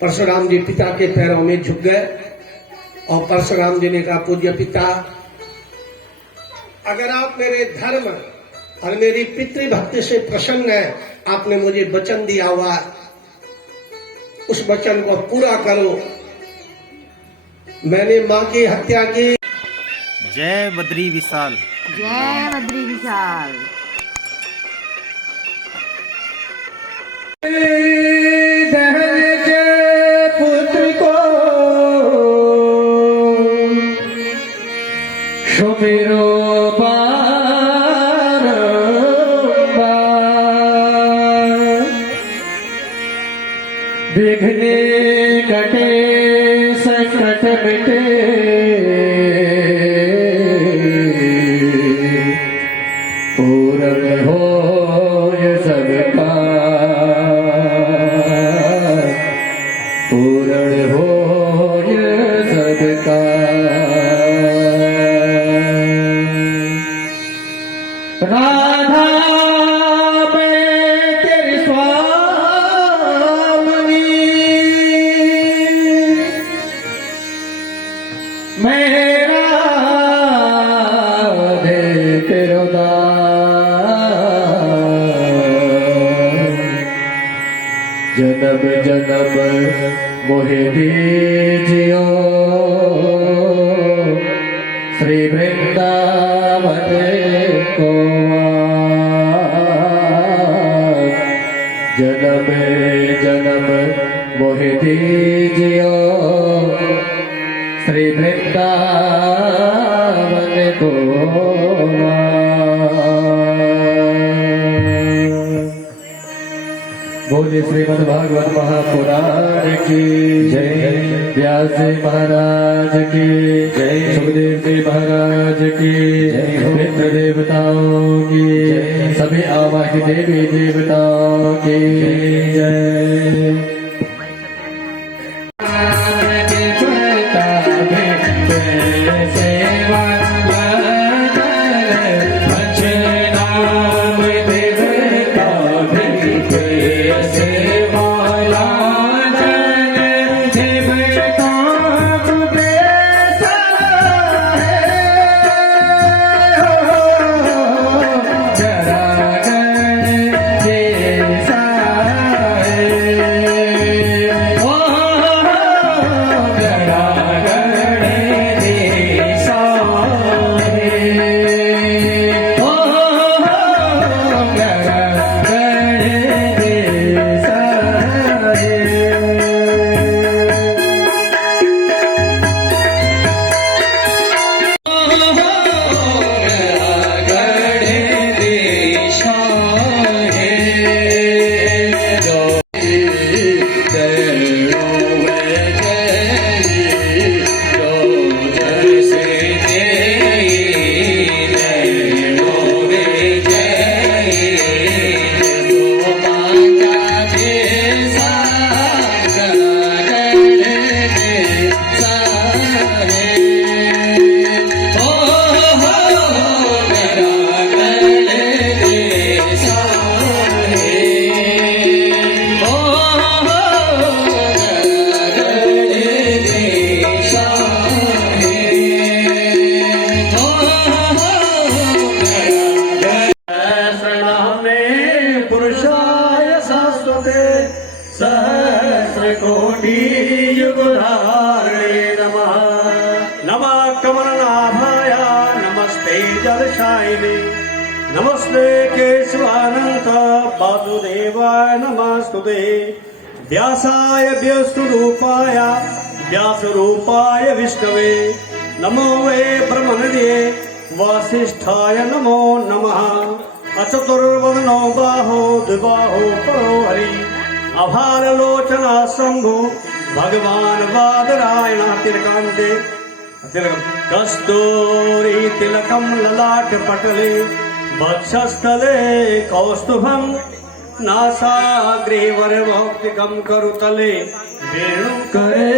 परशुराम जी पिता के पैरों में झुक गए और परशुराम जी ने कहा, पूज्य पिता, अगर आप मेरे धर्म और मेरी पितृभक्ति से प्रसन्न है, आपने मुझे वचन दिया हुआ, उस वचन को पूरा करो। मैंने मां की हत्या की। जय बद्री विशाल, जय बद्री विशाल। दहज पुत्र को सुमिरो बारंबार, विघ्न कटे संकट मिटे, पूर्ण हो सबका, पूर्ण हो सबका। राधा मैं तेरी स्वामी, मेरा दे तेरो जन्म जन्म मोहे दीजियो, श्री वृंदावन को जन्म जन्म मोहे दीजियो, श्री वृंदावन को। बोले श्रीमद् भागवत महापुराण की जय, व्यास जी महाराज की जय, सुखदेव जी महाराज की जय, मित्र देवताओं की जय, सभी आवाहित देवी देवताओं की जय। सहस्रकोटि युगधारिणे नमः। नमः कमलनाभाय, नमस्ते जलशायिने, नमस्ते केशवानंत वासुदेवाय नमस्तुते। व्यासाय व्यासरूपाय, व्यासरूपाय विष्णवे, नमो वे ब्रह्मण्ये वसिष्ठाय नमो नमः। अचतुर्वदनो बाहो द्विबाहो परो हरि, अभारलोचना शंभु भगवान बादरायण तिलकांते। कस्तूरी तिलकम ललाट पटले, वक्षस्थले कौस्तुभम, नासाग्रे वरमौक्तिकम करुतले, वेणुकरे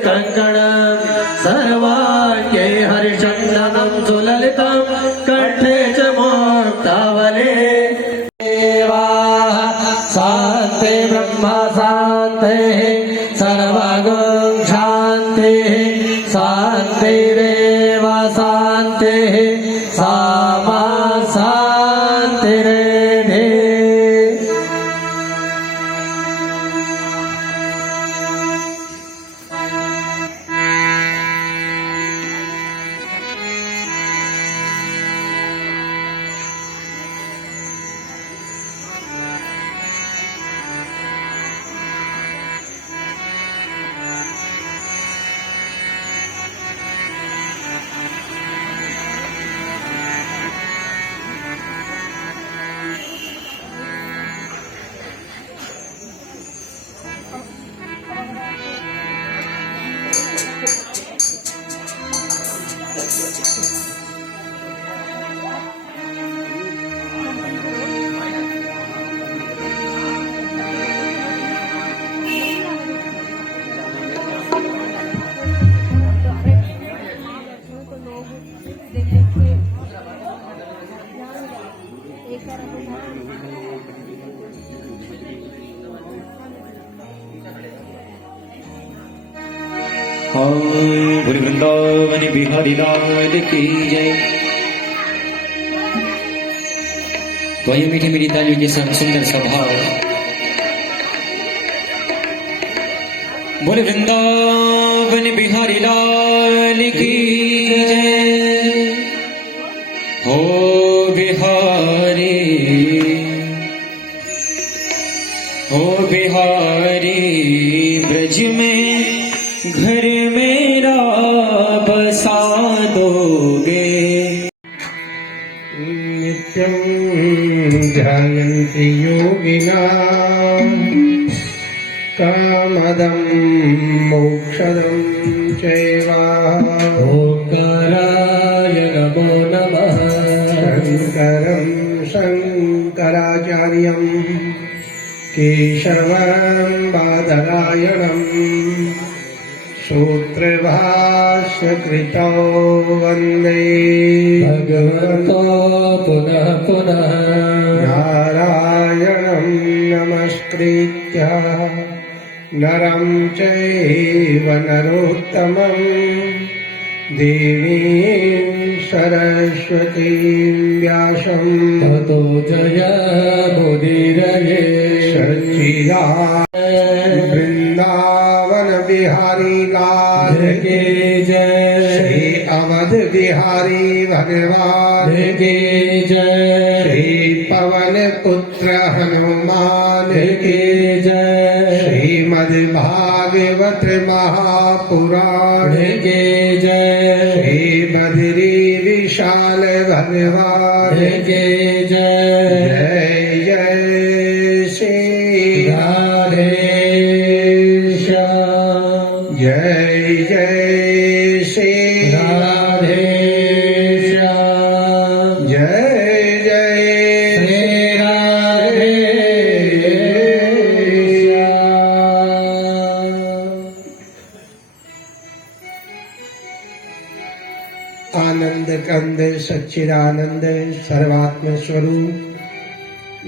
कंकणं सर्वाङ्गे हरिचन्दनं सुललितं, कंठे च मुक्तावले। तेरे ने बोल वृंदावन बिहारी लाल की जय। तो ये मीठी मीठी तालियों के साथ सुंदर सभा। बोल वृंदावन बिहारी लाल की जय। हो बिहारी, हो बिहारी, ब्रज में घर मेरा बसा दोगे। नित्यं ध्यायन्ति योगिनां कामदं मोक्षदं चैव। ओंकाराय नमो नमः। शङ्करं शङ्कराचार्यं केशवं बादरायणम् सूत्रभाष्यकृतौ वन्दे भगवतो पुनः पुनः। नारायणं नमस्कृत्य नरं चैव नरोत्तमं देवीं सरस्वतीं व्यासं ततो जयमुदीरये। सच्चिदानन्द वृंदावन बिहारी लाल की जय। श्री अवध बिहारी भगवान की जय। श्री पवन पुत्र हनुमान की जय। श्रीमद् भागवत महापुराण की जय। श्री बद्री विशाल भगवान की जय। जय जय श्री राधे श्याम। जय जय श्री राधे श्याम। जय जय श्री राधे श्याम। आनंद कंद सच्चिदानंद सर्वात्म स्वरूप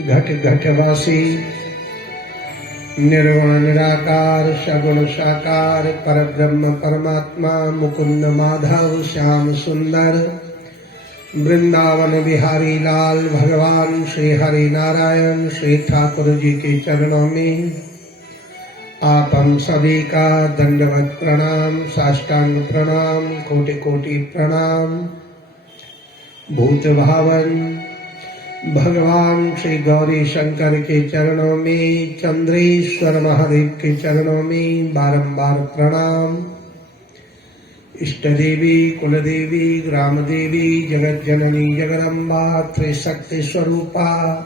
घट घटवासी निर्वाण निराकार सगुण साकार परब्रह्म परमात्मा मुकुंद माधव श्याम सुंदर वृंदावन बिहारी लाल भगवान श्री हरि नारायण श्री ठाकुर जी के चरणों में आप हम सभी का दंडवत प्रणाम, साष्टांग प्रणाम, कोटि कोटि प्रणाम। भूत भावन भगवान श्री गौरी शंकर के चरणों में, चंद्रेश्वर महादेव के चरणों में बारंबार प्रणाम। इष्ट देवी कुल देवी ग्राम देवी जगत जननी जगदम्बा त्रिशक्ति स्वरूपा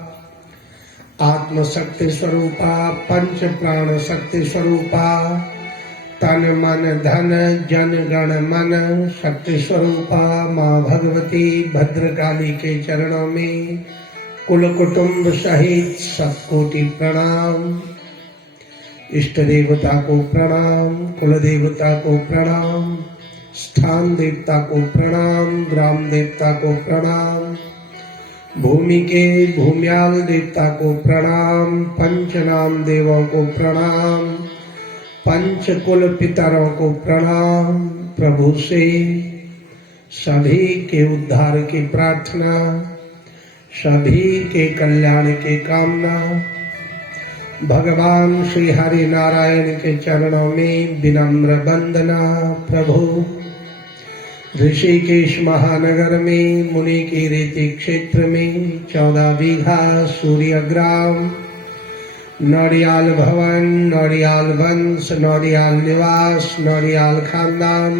आत्म शक्ति स्वरूपा पंच प्राण शक्ति स्वरूपा तन मन धन जन गण मन शक्ति स्वरूपा माँ भगवती भद्रकाली के चरणों में कुल कुटुंब सहित सब कोटि प्रणाम। इष्ट देवता को प्रणाम, कुल देवता को प्रणाम, स्थान देवता को प्रणाम, ग्राम देवता को प्रणाम, भूमि के भूम्याल देवता को प्रणाम, पंचनाम देवों को प्रणाम, पंचकुल पितरों को प्रणाम। प्रभु से सभी के उद्धार की प्रार्थना, सभी के कल्याण की कामना भगवान श्री हरि नारायण के चरणों में विनम्र वंदना। प्रभु ऋषिकेश महानगर में मुनि की रीति क्षेत्र में 14 बीघा सूर्यग्राम नौडियाल भवन, नौडियाल वंश, नौडियाल निवास, नौडियाल खानदान,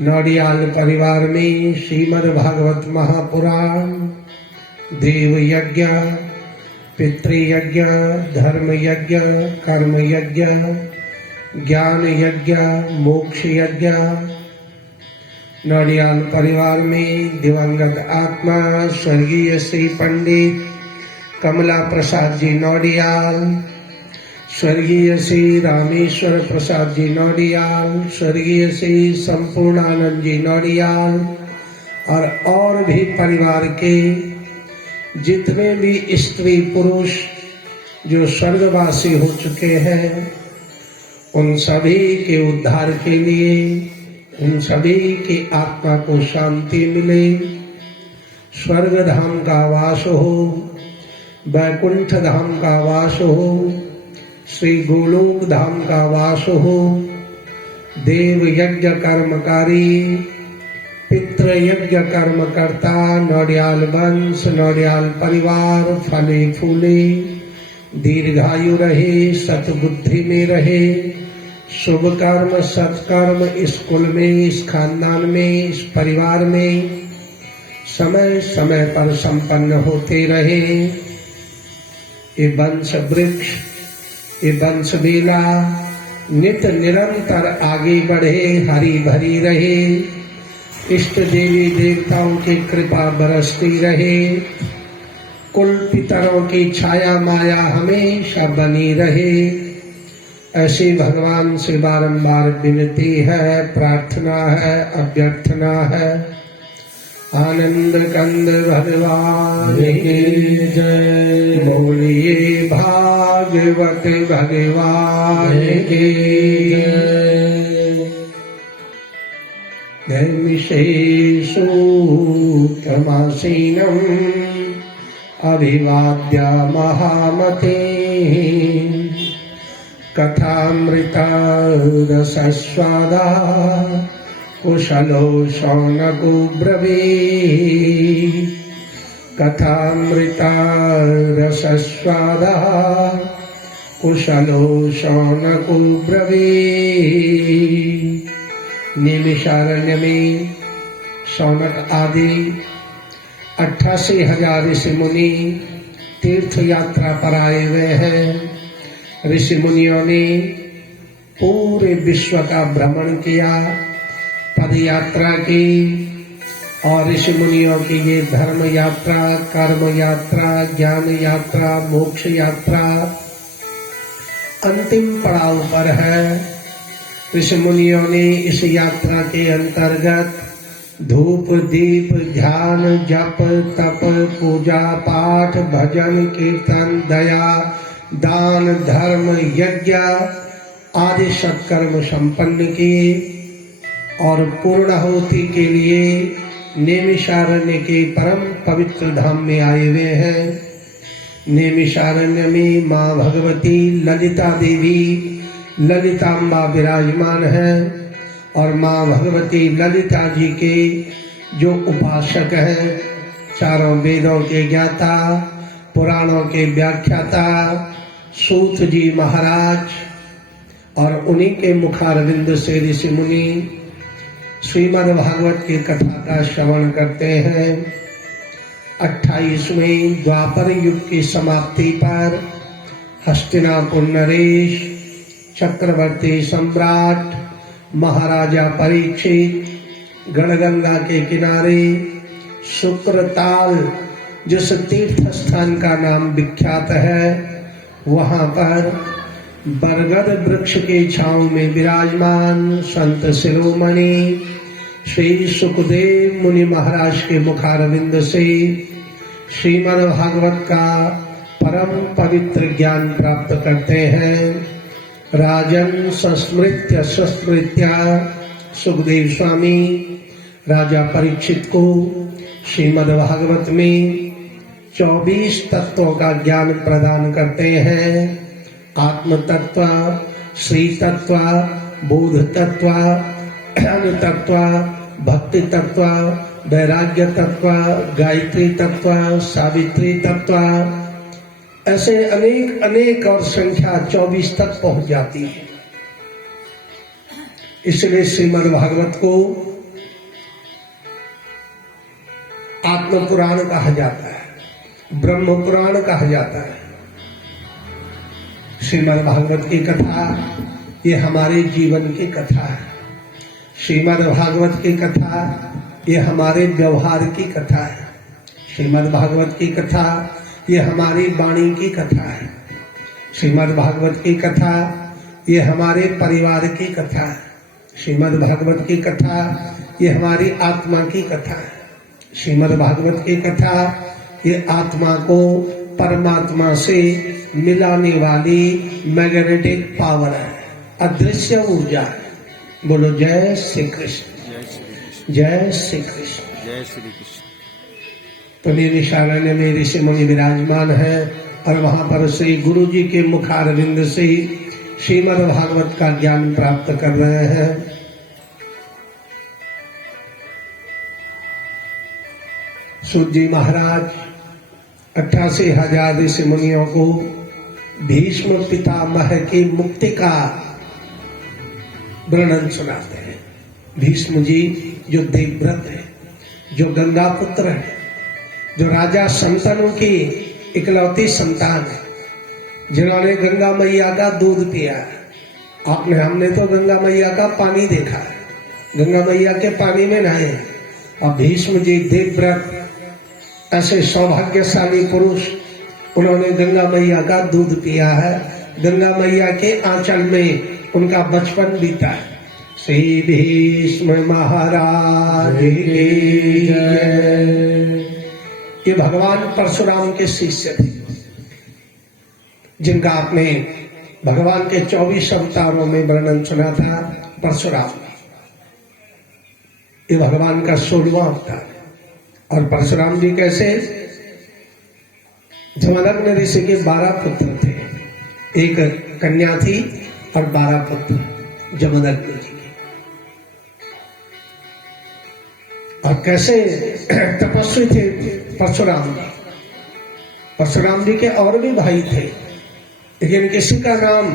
नौडियाल परिवार में श्रीमद् भागवत महापुराण, देव यज्ञ, पितृयज्ञ, धर्म यज्ञ, कर्म यज्ञ, ज्ञान यज्ञ, मोक्ष यज्ञ। नौडियाल परिवार में दिवंगत आत्मा स्वर्गीय श्री पंडित कमला प्रसाद जी नौडियाल, स्वर्गीय श्री रामेश्वर प्रसाद जी नौडियाल, स्वर्गीय श्री संपूर्णानंद जी नौडियाल और भी परिवार के जितने भी स्त्री पुरुष जो स्वर्गवासी हो चुके हैं, उन सभी के उद्धार के लिए, उन सभी की आत्मा को शांति मिले, स्वर्ग धाम का वास हो, वैकुंठ धाम का वास हो, श्री गोलोक धाम का वास हो, देव यज्ञ कर्मकारी, पितृ यज्ञ कर्मकर्ता, नौडियाल वंश, नौडियाल परिवार फले फूले, दीर्घायु रहे, सतबुद्धि में रहे, शुभ कर्म सत्कर्म इस कुल में, इस खानदान में, इस परिवार में समय समय पर संपन्न होते रहे। ये वंश वृक्ष, ये वंश बेला नित निरंतर आगे बढ़े, हरी भरी रहे, इष्ट देवी देवताओं की कृपा बरसती रहे, कुल पितरों की छाया माया हमेशा बनी रहे। ऐसी भगवान से बारंबार विनती है, प्रार्थना है, अभ्यर्थना है। आनंद कंद भगवान की जय, बोलिए भागवत भगवान की जय। धर्मशेषु तमासीनम अभिवाद्य महामते, कथामृता रसस्वादा कुशलो शौनको ब्रवीत्। कथामृता रसस्वादा कुशलो शौनको ब्रवीत्। निमिषारण्य में शौनक आदि 88,000 ऋषि मुनि तीर्थ यात्रा पर आए हुए हैं। ऋषि मुनियों ने पूरे विश्व का भ्रमण किया, पद यात्रा की, और ऋषि मुनियों की ये धर्म यात्रा, कर्म यात्रा, ज्ञान यात्रा, मोक्ष यात्रा अंतिम पड़ाव पर है। ऋषि मुनियों ने इस यात्रा के अंतर्गत धूप दीप ध्यान जप तप पूजा पाठ भजन कीर्तन दया दान धर्म यज्ञ आदि सत्कर्म संपन्न किए और पूर्णाहुति के लिए नेमिषारण्य के परम पवित्र धाम में आए हुए हैं। नेमिषारण्य में माँ भगवती ललिता देवी ललिताम्बा विराजमान है और माँ भगवती ललिता जी के जो उपासक हैं, चारों वेदों के ज्ञाता, पुराणों के व्याख्याता सूत जी महाराज, और उन्हीं के मुखारविंद से ऋषि मुनि श्रीमद् भागवत की कथा का श्रवण करते हैं। 28वें द्वापर युग की समाप्ति पर हस्तिनापुर नरेश चक्रवर्ती सम्राट महाराजा परीक्षित गणगंगा के किनारे शुक्रताल जिस तीर्थ स्थान का नाम विख्यात है, वहां पर बरगद वृक्ष के छांव में विराजमान संत शिरोमणि श्री सुखदेव मुनि महाराज के मुखारविंद से श्रीमद् भागवत का परम पवित्र ज्ञान प्राप्त करते हैं। राजन संस्मृत्य सुखदेव स्वामी राजा परीक्षित को श्रीमद् भागवत में 24 तत्वों का ज्ञान प्रदान करते हैं। आत्म तत्व, श्री तत्व, बोध तत्व, ज्ञान तत्व, भक्ति तत्व, वैराग्य तत्व, गायत्री तत्व, सावित्री तत्व, ऐसे अनेक अनेक और संख्या 24 तक पहुंच जाती है। इसलिए श्रीमद् भागवत को आत्म पुराण कहा जाता है, ब्रह्म पुराण कहा जाता है। श्रीमद् भागवत की कथा ये हमारे जीवन की कथा है। श्रीमद् भागवत की कथा ये हमारे व्यवहार की कथा है। श्रीमद् भागवत की कथा ये हमारी वाणी की कथा है। श्रीमद् भागवत की कथा ये हमारे परिवार की कथा है। श्रीमद् भागवत की कथा ये हमारी आत्मा की कथा है। श्रीमद् भागवत की कथा ये आत्मा को परमात्मा से मिलाने वाली मैग्नेटिक पावर है, अदृश्य ऊर्जा है। बोलो जय श्री कृष्ण, जय श्री कृष्ण, जय श्री कृष्ण। तो निशारण्य में ऋषि मुनि विराजमान है और वहां पर श्री गुरु जी के मुखारविंद से श्रीमद् भागवत का ज्ञान प्राप्त कर रहे हैं। सूत जी महाराज 88,000 ऋषि मुनियों को भीष्म पितामह की मुक्ति का वर्णन सुनाते हैं। भीष्म जी जो देवव्रत है, जो गंगा पुत्र है, जो राजा संतनु की इकलौती संतान है, जिन्होंने गंगा मैया का दूध पिया है। हमने तो गंगा मैया का पानी देखा है, गंगा मैया के पानी में नहाए हैं। और भीष्म जी देवव्रत, ऐसे सौभाग्यशाली पुरुष, उन्होंने गंगा मैया का दूध पिया है। गंगा मैया के आंचल में उनका बचपन बीता है। श्री भीष्म महाराज की जय। ये भगवान परशुराम के शिष्य थे, जिनका आपने भगवान के 24 अवतारों में वर्णन सुना था। परशुराम ये भगवान का 16वां अवतार है। और परशुराम जी कैसे? जमदग्नि ऋषि के 12 पुत्र थे, एक कन्या थी और 12 पुत्र जमदग्नि जी के। और कैसे तपस्वी थे परशुराम जी। परशुराम जी के और भी भाई थे, लेकिन किसी का नाम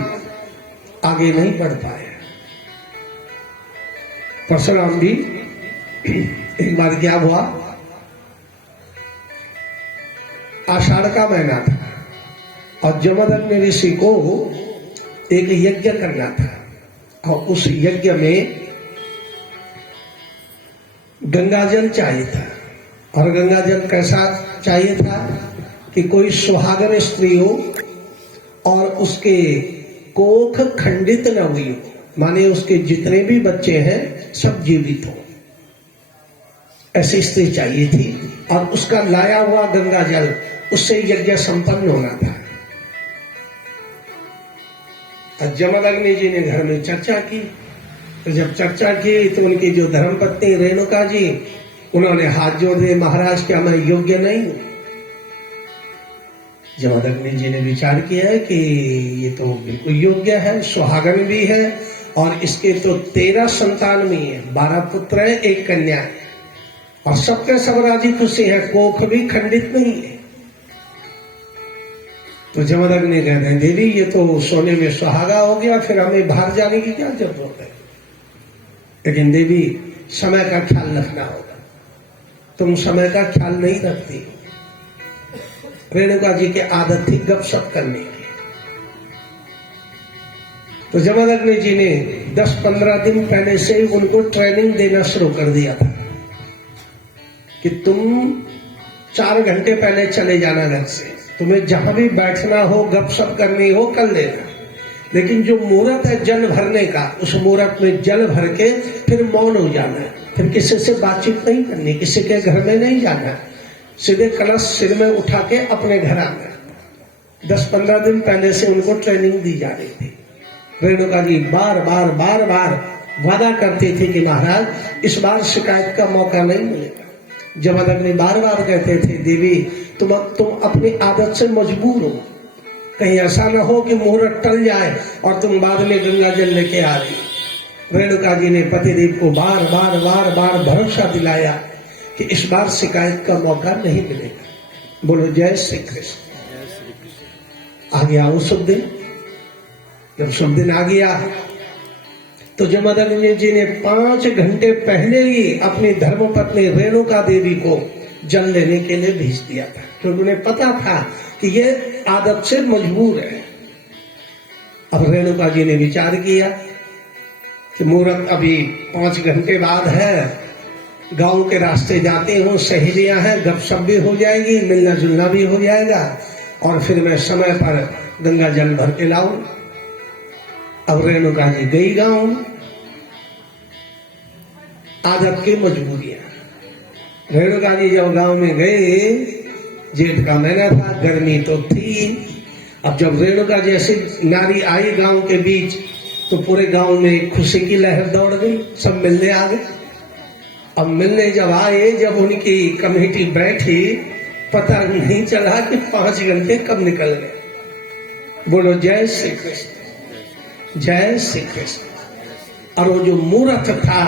आगे नहीं बढ़ पाया। परशुराम जी एक बार क्या हुआ, आषाढ़ का महीना था और जमदग्नि ऋषि को एक यज्ञ करना था। और उस यज्ञ में गंगाजल चाहिए था। और गंगाजल कैसा चाहिए था कि कोई सुहागन स्त्री हो और उसके कोख खंडित न हुई हो, माने उसके जितने भी बच्चे हैं सब जीवित हो, ऐसी स्त्री चाहिए थी। और उसका लाया हुआ गंगाजल, उससे यज्ञ संपन्न होना था। और जमदग्नि जी ने घर में चर्चा की। तो जब चर्चा की तो उनकी जो धर्मपत्नी रेणुका जी, उन्होंने हाथ जोड़ दिए, महाराज क्या मैं योग्य नहीं हूं? जमदग्नि जी ने विचार किया है कि ये तो बिल्कुल योग्य है, सुहागन भी है और इसके तो 13 संतान भी है, 12 पुत्र है, 1 कन्या है और सबके सब राजी खुशी है, कोख भी खंडित नहीं है। तो जमदग्नि कहते हैं, देवी ये तो सोने में सुहागा हो गया, फिर हमें बाहर जाने की क्या जरूरत है? लेकिन देवी समय का ख्याल रखना होगा, तुम समय का ख्याल नहीं रखती। रेणुका जी की आदत थी गपशप करने की। तो जमदग्नि जी ने 10-15 दिन पहले से ही उनको ट्रेनिंग देना शुरू कर दिया था कि तुम 4 घंटे पहले चले जाना घर से, तुम्हें जहां भी बैठना हो, गपशप करनी हो, कर लेना। लेकिन जो मुहूर्त है जल भरने का, उस मुहूर्त में जल भर के फिर मौन हो जाना है, फिर किसी से बातचीत नहीं करनी, किसी के घर में नहीं जाना, सीधे कलश सिर में उठा के अपने घर आना। 10-15 दिन पहले से उनको ट्रेनिंग दी जा रही थी। रेणुका जी बार बार वादा करती थी कि महाराज इस बार शिकायत का मौका नहीं मिलेगा, जमदग्नि बार बार कहते थे, देवी तुम अपनी आदत से मजबूर हो, कहीं ऐसा ना हो कि मुहूर्त टल जाए और तुम बाद में गंगा जल लेके आ रही। रेणुका जी ने पतिदेव को बार बार बार बार भरोसा दिलाया कि इस बार शिकायत का मौका नहीं मिलेगा। बोलो जय श्री कृष्ण। आ गया वो शुभ दिन। जब शुभ दिन आ गया तो जमदग्नि जी ने 5 घंटे पहले ही अपनी धर्मपत्नी रेणुका देवी को जल लेने के लिए भेज दिया था, क्योंकि उन्हें पता था कि ये आदत से मजबूर है। अब रेणुका जी ने विचार किया कि मुहूर्त अभी 5 घंटे बाद है, गांव के रास्ते जाते हूँ, सहेलियां हैं, गपशप भी हो जाएगी, मिलना जुलना भी हो जाएगा और फिर मैं समय पर गंगा जल भर के लाऊं। अब रेणुका जी गई गांव, आदत की मजबूरियां। रेणुका जी जब गांव में गए, जेठ का महीना था, गर्मी तो थी। अब जब रेणुका जैसी नारी आई गांव के बीच तो पूरे गांव में खुशी की लहर दौड़ गई, सब मिलने आ गए। अब मिलने जब आए, जब उनकी कमेटी बैठी, पता नहीं चला कि 5 घंटे कब निकल गए। बोलो जय श्री कृष्ण, जय श्री कृष्ण। और वो जो मुहूर्त था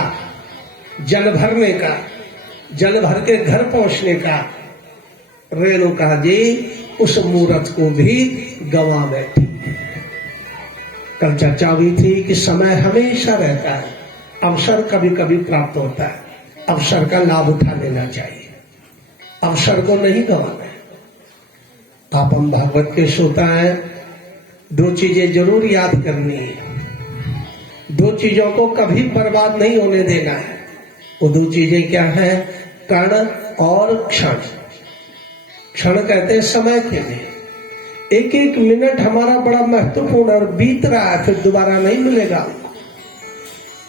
जल भरने का, जल भर के घर पहुंचने का, रेणुका जी उस मुहूर्त को भी गंवा बैठी। कल चर्चा हुई थी कि समय हमेशा रहता है, अवसर कभी कभी प्राप्त होता है, अवसर का लाभ उठा लेना चाहिए, अवसर को नहीं गंवाना है। आप हम भागवत के श्रोता हैं, 2 चीजें जरूर याद करनी है, 2 चीजों को कभी बर्बाद नहीं होने देना है। वो 2 चीजें क्या है? कण और क्षण। क्षण कहते हैं समय के लिए, एक एक मिनट हमारा बड़ा महत्वपूर्ण और बीत रहा है, फिर दोबारा नहीं मिलेगा,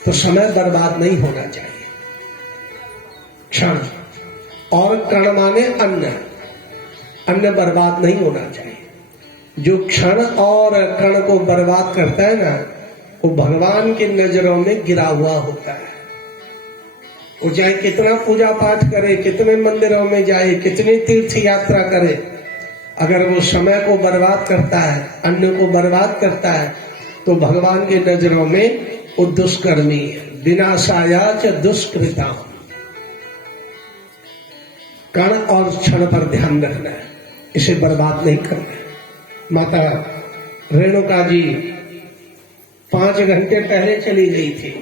तो समय बर्बाद नहीं होना चाहिए। क्षण और कण माने अन्न, अन्न बर्बाद नहीं होना चाहिए। जो क्षण और कण को बर्बाद करता है ना, वो भगवान की नजरों में गिरा हुआ होता है। वो चाहे कितना पूजा पाठ करे, कितने मंदिरों में जाए, कितनी तीर्थ यात्रा करे, अगर वो समय को बर्बाद करता है, अन्न को बर्बाद करता है, तो भगवान की नजरों में वो दुष्कर्मी है। विनाशाया च दुष्कृता। कण और क्षण पर ध्यान रखना है, इसे बर्बाद नहीं करना है। माता रेणुका जी 5 घंटे पहले चली गई थी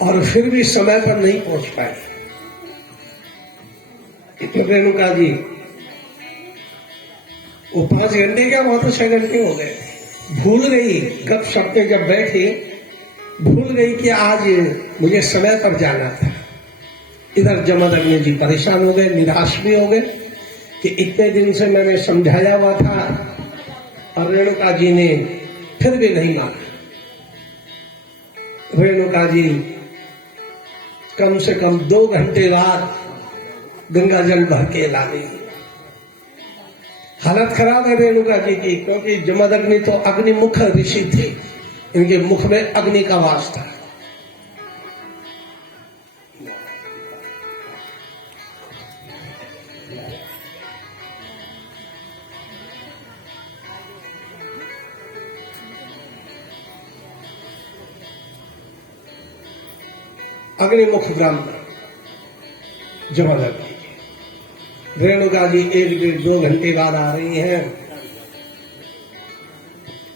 और फिर भी समय पर नहीं पहुंच पाई। रेणुका जी वो 5 घंटे क्या, वहां तो 6 घंटे हो गए। भूल गई, गपशप में जब बैठी भूल गई कि आज मुझे समय पर जाना था। इधर जमदग्नि जी परेशान हो गए, निराश भी हो गए कि इतने दिन से मैंने समझाया हुआ था और रेणुका जी ने फिर भी नहीं माना। रेणुका जी कम से कम 2 घंटे बाद गंगा जल भर के ला गई। हालत खराब है रेणुका जी की, क्योंकि जमदग्नि तो अग्निमुख ऋषि थे, इनके मुख में अग्नि का वास था। अग्निमुख ब्राह्मण जमदग्नि। रेणुका जी 1-1.5-2 घंटे बाद आ रही हैं।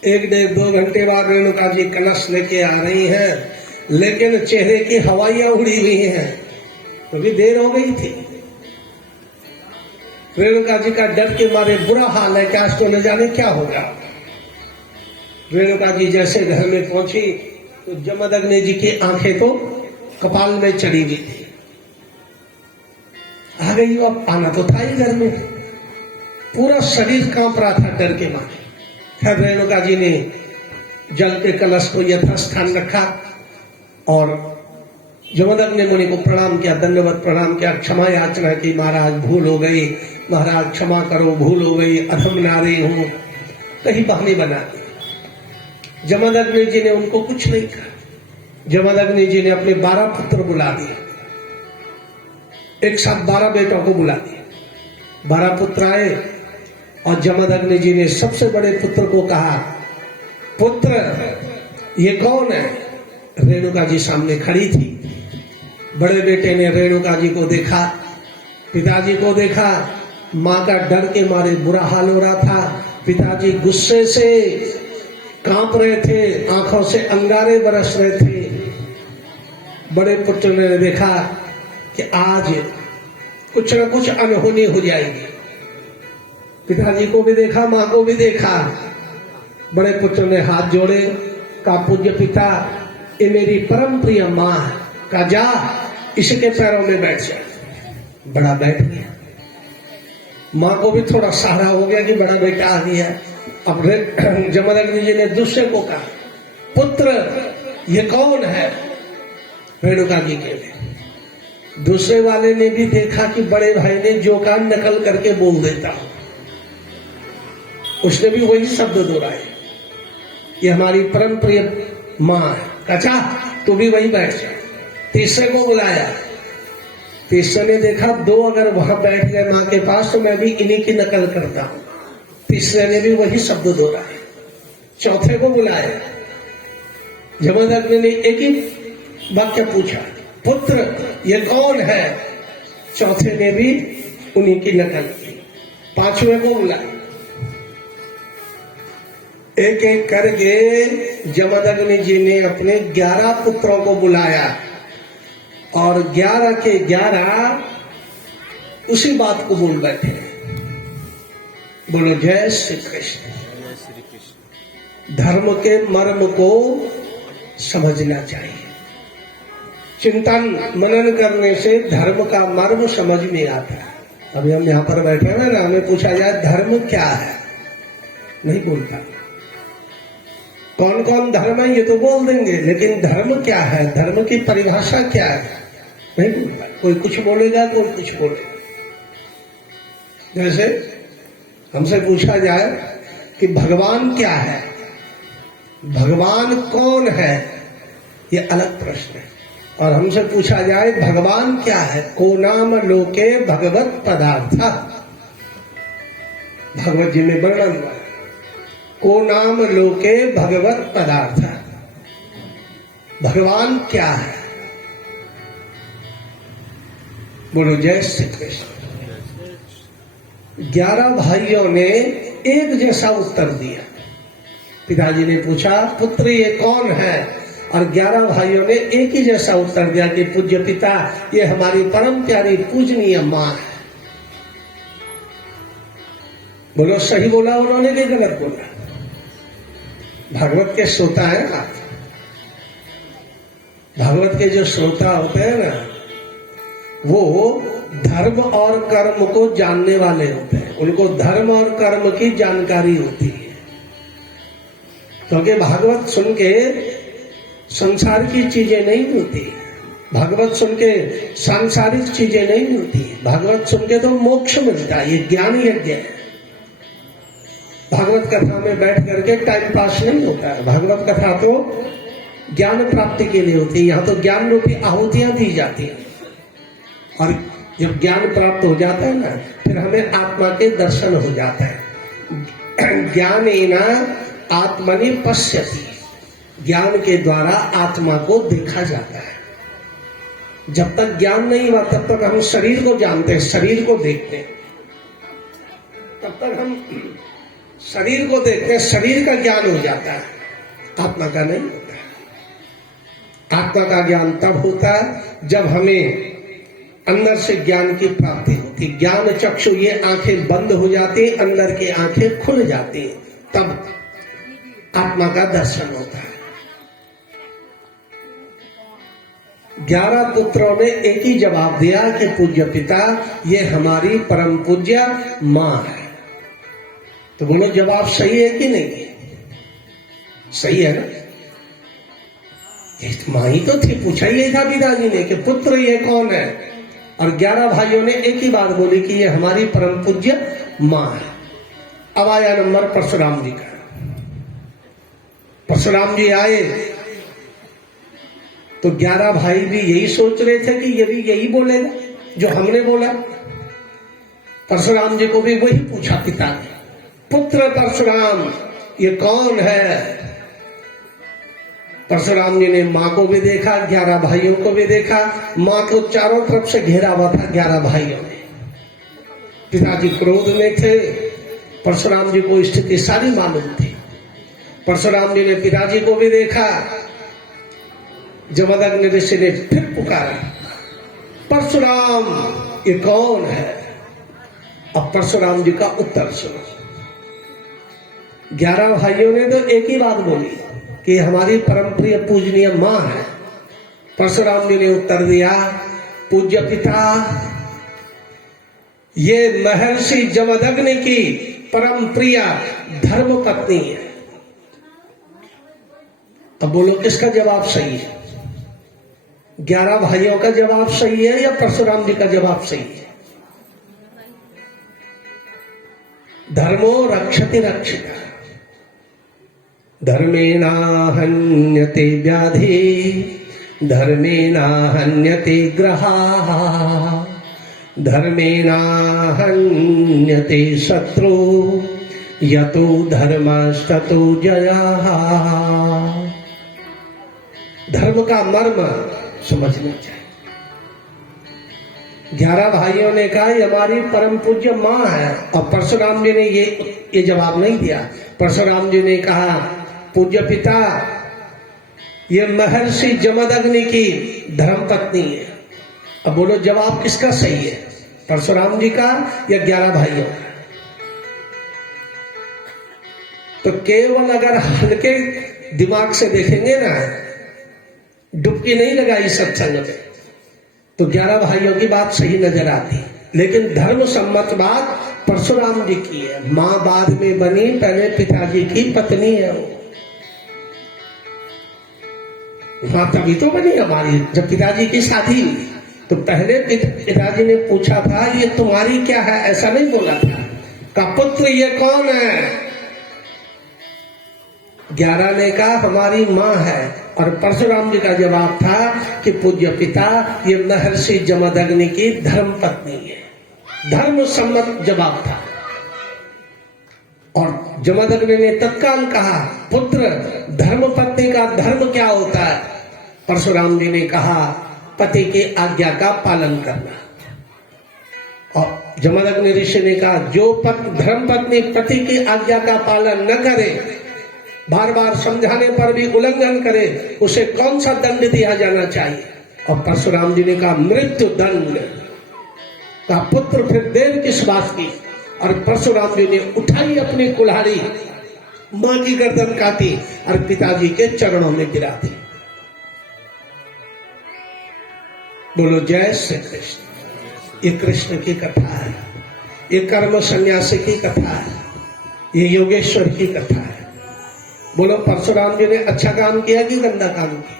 1-1.5-2 घंटे बाद रेणुका जी कलश लेके आ रही हैं, लेकिन चेहरे की हवाइयां उड़ी हुई हैं, क्योंकि देर हो गई थी। रेणुका जी का डर के मारे बुरा हाल है कि आज तो न जाने क्या होगा। रेणुका जी जैसे घर में पहुंची तो जमदग्नि जी की आंखें तो कपाल में चढ़ी हुई थी। आ गई, अब आना तो था ही घर में, पूरा शरीर कांप रहा था डर के मारे। खैर रेणुका जी ने जल के कलश को यथास्थान रखा और जमदग्नि मुनि को प्रणाम किया, दंडवत प्रणाम किया, क्षमा याचना की, महाराज भूल हो गई, महाराज क्षमा करो, भूल हो गई, अधम नारी हूं, कहीं बहाने बना दी। जमदग्नि जी ने उनको कुछ नहीं कहा। जमदग्नि जी ने अपने 12 पुत्र बुला दिए। एक साथ 12 बेटों को बुला दिया। 12 पुत्र आए और जमदग्नि जी ने सबसे बड़े पुत्र को कहा, पुत्र ये कौन है? रेणुका जी सामने खड़ी थी। बड़े बेटे ने रेणुका जी को देखा, पिताजी को देखा। माँ का डर के मारे बुरा हाल हो रहा था। पिताजी गुस्से से कांप रहे थे, आंखों से अंगारे बरस रहे थे। बड़े पुत्र ने देखा कि आज कुछ न कुछ अनहोनी हो जाएगी। पिताजी को भी देखा, माँ को भी देखा। बड़े पुत्र ने हाथ जोड़े, कहा, पूज्य पिता, ये मेरी परम प्रिय माँ का, जा इसके पैरों में बैठ जा। बड़ा बैठ गया। माँ को भी थोड़ा सहारा हो गया कि बड़ा बेटा आ गया। अब जमदग्नि जी ने दूसरे को कहा, पुत्र ये कौन है? रेणुका जी के लिए। दूसरे वाले ने भी देखा कि बड़े भाई ने जो का नकल करके बोल देता हूं, उसने भी वही शब्द दोहराए, ये हमारी परम प्रिय माँ है। कचा तू भी वही बैठ जा। तीसरे को बुलाया। तीसरे ने देखा 2 अगर वहां बैठ गए माँ के पास तो मैं भी इन्हीं की नकल करता हूं। तीसरे ने भी वही शब्द दोहराए। चौथे को बुलाया। जमदग्नि ने एक ही वाक्य पूछा, पुत्र ये कौन है? चौथे ने भी उन्हीं की नकल की। पांचवें को बुलाया। एक एक करके जमदग्नि जी ने अपने 11 पुत्रों को बुलाया और 11 के 11 उसी बात को बोल बैठे। बोलो जय श्री कृष्ण। धर्म के मर्म को समझना चाहिए। चिंतन मनन करने से धर्म का मर्म समझ में आता है। अभी हम यहाँ पर बैठे हैं ना, हमें पूछा जाए धर्म क्या है, नहीं बोलता। कौन कौन धर्म है ये तो बोल देंगे, लेकिन धर्म क्या है, धर्म की परिभाषा क्या है, नहीं बोलता। कोई कुछ बोलेगा, कोई कुछ बोलेगा। जैसे हमसे पूछा जाए कि भगवान क्या है, भगवान कौन है, ये अलग प्रश्न है। और हमसे पूछा जाए भगवान क्या है, को नाम लोके भगवत पदार्थ। भगवत जी में वर्णन हुआ, को नाम लोके भगवत पदार्थ। भगवान क्या है? बोलो जय श्री कृष्ण। 11 भाइयों ने एक जैसा उत्तर दिया। पिताजी ने पूछा, पुत्र ये कौन है? और 11 भाइयों ने एक ही जैसा उत्तर दिया कि पूज्य पिता, ये हमारी परम प्यारी पूजनीय माँ है। बोलो सही बोला उन्होंने कि गलत बोला? भागवत के श्रोता है ना, भागवत के जो श्रोता होते हैं ना, वो धर्म और कर्म को जानने वाले होते हैं। उनको धर्म और कर्म की जानकारी होती है। क्योंकि भागवत सुन के संसार की चीजें नहीं मिलती, भागवत सुन के सांसारिक चीजें नहीं मिलती, भागवत सुन के तो मोक्ष मिलता है। ये ज्ञान यज्ञ है। भागवत कथा में बैठ करके टाइम पास नहीं होता है। भागवत कथा तो ज्ञान प्राप्ति के लिए होती है। यहाँ तो ज्ञान रूपी आहुतियां दी जाती हैं। और जब ज्ञान प्राप्त हो जाता है ना, फिर हमें आत्मा के दर्शन हो जाता है। ज्ञानेना आत्मनि पश्यति, ज्ञान के द्वारा आत्मा को देखा जाता है। जब तक ज्ञान नहीं हुआ तब तक हम शरीर को जानते हैं, शरीर को देखते हैं। तब तक हम शरीर को देखते हैं, शरीर का ज्ञान हो जाता है, आत्मा का नहीं होता है। आत्मा का ज्ञान तब होता है जब हमें अंदर से ज्ञान की प्राप्ति होती। ज्ञान चक्षु, ये आंखें बंद हो जाती, अंदर की आंखें खुल जाती, तब आत्मा का दर्शन होता है। 11 पुत्रों ने एक ही जवाब दिया कि पूज्य पिता, ये हमारी परम पूज्य माँ है। तो बोलो जवाब सही है कि नहीं? सही है ना? माँ ही तो थी, पूछा ही था पिताजी ने कि पुत्र ये कौन है? और 11 भाइयों ने एक ही बात बोली कि ये हमारी परम पूज्य माँ है। अब आया नंबर परशुराम जी का। परशुराम जी आए तो 11 भाई भी यही सोच रहे थे कि ये भी यही बोलेगा, जो हमने बोला। परशुराम जी को भी वही पूछा पिता ने, पुत्र परशुराम ये कौन है? परशुराम जी ने माँ को भी देखा, 11 भाइयों को भी देखा। माँ को चारों तरफ से घेरा हुआ था 11 भाइयों ने। पिताजी क्रोध में थे, परशुराम जी को स्थिति सारी मालूम थी। परशुराम जी ने पिताजी को भी देखा। जमदग्नि ऋषि ने फिर पुकारा, परशुराम ये कौन है? अब परशुराम जी का उत्तर सुनो। 11 भाइयों ने तो एक ही बात बोली कि हमारी परम प्रिय पूजनीय मां है। परशुराम जी ने उत्तर दिया, पूज्य पिता, ये महर्षि जमदग्नि की परम प्रिय धर्म पत्नी है। अब बोलो किसका जवाब सही है? 11 भाइयों का जवाब सही है या परशुराम जी का जवाब सही है? धर्मो रक्षति रक्षिता, धर्मेणा हन्यते व्याधि, धर्मेणा हन्यते ग्रहाः, धर्मेणा हन्यते शत्रु, यतो धर्मस्ततो जयः। धर्म का मर्म समझना चाहिए। 11 भाइयों ने कहा ये हमारी परम पूज्य मां है, और परशुराम जी ने ये जवाब नहीं दिया। परशुराम जी ने कहा, पूज्य पिता, ये महर्षि जमदग्नि की धर्म पत्नी है। अब बोलो जवाब किसका सही है, परशुराम जी का या 11 भाइयों का? तो केवल अगर हल्के दिमाग से देखेंगे ना, डुबकी नहीं लगाई सत्संग में, तो 11 भाइयों की बात सही नजर आती। लेकिन धर्म सम्मत बात परशुराम जी की है। मां बाद में बनी, पहले पिताजी की पत्नी है वो। मां तभी तो बनी हमारी जब पिताजी की शादी हुई। तो पहले पिताजी ने पूछा था ये तुम्हारी क्या है, ऐसा नहीं बोला था। का पुत्र ये कौन है? 11 ने कहा हमारी मां है, और परशुराम जी का जवाब था कि पूज्य पिता, ये महर्षि जमदग्नि की धर्म पत्नी है। धर्म सम्मत जवाब था। और जमदग्नि ने तत्काल कहा, पुत्र, धर्म पत्नी का धर्म क्या होता है? परशुराम जी ने कहा, पति की आज्ञा का पालन करना। और जमदग्नि ऋषि ने कहा, जो धर्म पत्नी पति की आज्ञा का पालन न करे, बार बार समझाने पर भी उल्लंघन करे, उसे कौन सा दंड दिया जाना चाहिए? और परशुराम जी ने कहा, मृत्यु दंड। का पुत्र फिर देर किस बात की? और परशुराम जी ने उठाई अपनी कुल्हाड़ी, मां की गर्दन काटी और पिताजी के चरणों में गिरा दी। बोलो जय श्री कृष्ण। ये कृष्ण की कथा है, ये कर्म सन्यासी की कथा है, ये योगेश्वर की कथा है। बोलो परशुराम जी ने अच्छा काम किया कि गंदा काम किया?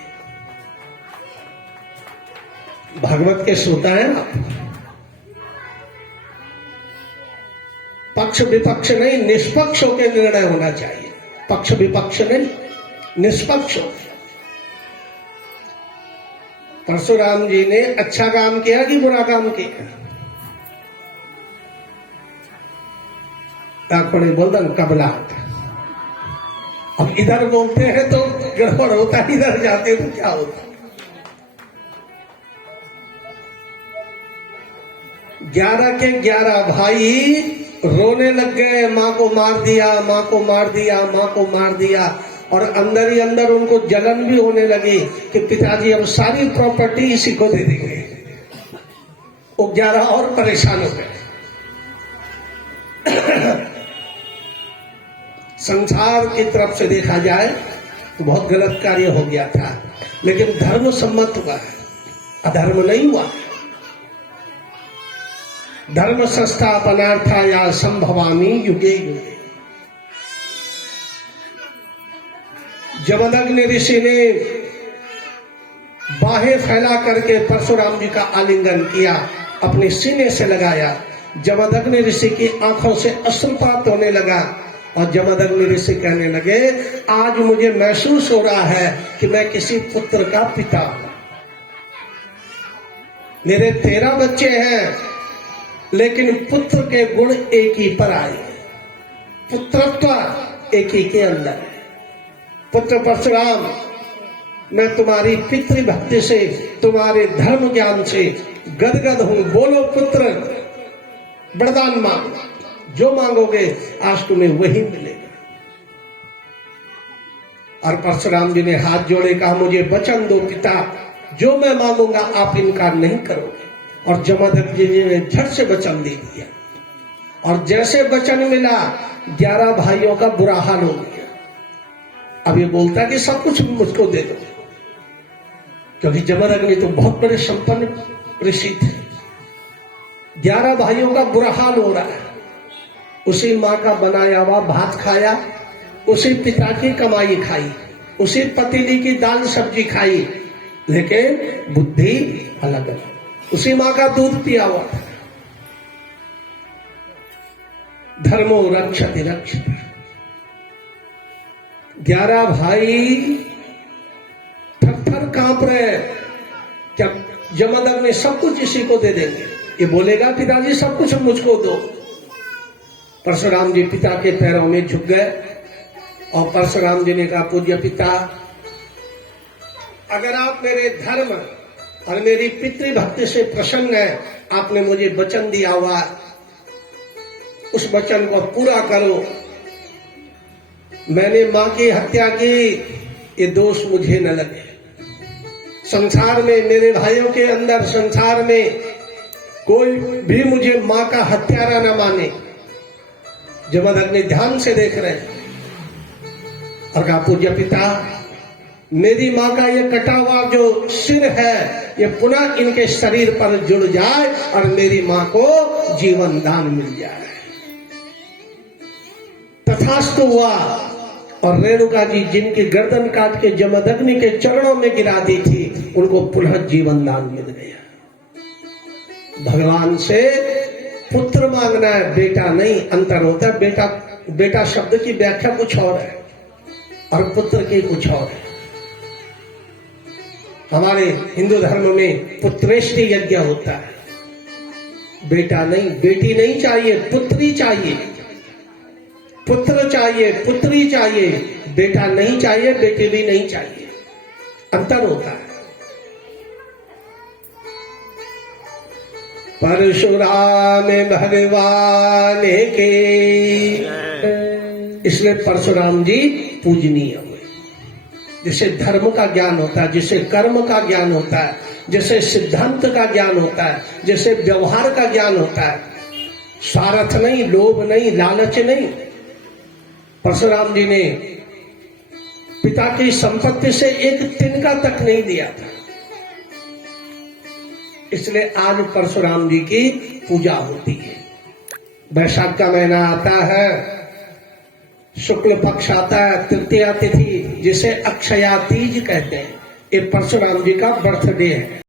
भागवत के श्रोता हैं आप? पक्ष विपक्ष नहीं, निष्पक्ष होकर निर्णय होना चाहिए। पक्ष विपक्ष नहीं, निष्पक्ष हो। परशुराम जी ने अच्छा काम किया कि बुरा काम किया? ताकपड़े बोलदन कबलाट। अब इधर बोलते हैं तो गड़बड़ होता है, इधर जाते तो क्या होता? 11 के 11 भाई रोने लग गए, माँ को मार दिया, माँ को मार दिया, माँ को मार दिया। और अंदर ही अंदर उनको जलन भी होने लगी कि पिताजी अब सारी प्रॉपर्टी इसी को दे देंगे। वो 11 और परेशान हो गए। संसार की तरफ से देखा जाए तो बहुत गलत कार्य हो गया था, लेकिन धर्म सम्मत हुआ है, अधर्म नहीं हुआ। धर्म संस्थापनार्थाय संभवामि युगे युगे। जमदग्नि ऋषि ने बाहें फैला करके परशुराम जी का आलिंगन किया, अपने सीने से लगाया। जमदग्नि ऋषि की आंखों से अश्रुपात होने लगा और जमदग्नि ऋषि कहने लगे, आज मुझे महसूस हो रहा है कि मैं किसी पुत्र का पिता हूं। मेरे 13 बच्चे हैं, लेकिन पुत्र के गुण एक ही पर आए, पुत्रत्व एक ही के अंदर है। पुत्र परशुराम, मैं तुम्हारी पितृभक्ति से, तुम्हारे धर्म ज्ञान से गदगद हूं। बोलो पुत्र, वरदान मांग, जो मांगोगे आज तुम्हें वही मिलेगा। और परशुराम जी ने हाथ जोड़े, कहा मुझे वचन दो पिता, जो मैं मांगूंगा आप इनकार नहीं करोगे। और जमदग्नि जी ने झट से वचन दे दिया, और जैसे वचन मिला 11 भाइयों का बुरा हाल हो गया। अब ये बोलता कि सब कुछ मुझको दे दो, क्योंकि जमदग्नि तो बहुत बड़े संपन्न ऋषि थे। 11 भाइयों का बुरा हाल हो रहा है। उसी माँ का बनाया हुआ भात खाया, उसी पिता की कमाई खाई, उसी पतीली की दाल सब्जी खाई, लेकिन बुद्धि अलग है। उसी माँ का दूध पिया हुआ था। धर्मो रक्षति रक्षित। 11 भाई थर-थर कांप रहे, क्या जमदग्नि सब कुछ इसी को दे देंगे? ये बोलेगा पिताजी सब कुछ मुझको दो। परशुराम जी पिता के पैरों में झुक गए, और परशुराम जी ने कहा पूज्य पिता, अगर आप मेरे धर्म और मेरी पितृभक्ति से प्रसन्न है, आपने मुझे वचन दिया हुआ, उस वचन को पूरा करो। मैंने मां की हत्या की, ये दोष मुझे न लगे। संसार में, मेरे भाइयों के अंदर संसार में कोई भी मुझे मां का हत्यारा न माने। जमदग्नि ध्यान से देख रहे हैं, और कहा पूज्य पिता, मेरी मां का ये कटा हुआ जो सिर है, ये पुनः इनके शरीर पर जुड़ जाए और मेरी मां को जीवन दान मिल जाए। तथास्तु हुआ। और रेणुका जी जिनकी गर्दन काट के जमदग्नि के चरणों में गिरा दी थी, उनको पुनः जीवन दान मिल गया। भगवान से पुत्र मांगना है, बेटा नहीं। अंतर होता है, बेटा शब्द की व्याख्या कुछ और है और पुत्र की कुछ और है। हमारे हिंदू धर्म में पुत्रेष्टि यज्ञ होता है। बेटा नहीं, बेटी नहीं चाहिए, पुत्री चाहिए। पुत्र चाहिए, पुत्री चाहिए, बेटा नहीं चाहिए, बेटी भी नहीं चाहिए। अंतर होता है। परशुराम भगवान के, इसलिए परशुराम जी पूजनीय हुए। जिसे धर्म का ज्ञान होता है, जिसे कर्म का ज्ञान होता है, जिसे सिद्धांत का ज्ञान होता है, जिसे व्यवहार का ज्ञान होता है, स्वार्थ नहीं, लोभ नहीं, लालच नहीं। परशुराम जी ने पिता की संपत्ति से एक तिनका तक नहीं दिया था। इसलिए आज परशुराम जी की पूजा होती है। वैशाख का महीना आता है, शुक्ल पक्ष आता है, तृतीया तिथि जिसे अक्षया तीज कहते हैं, ये परशुराम जी का बर्थडे है।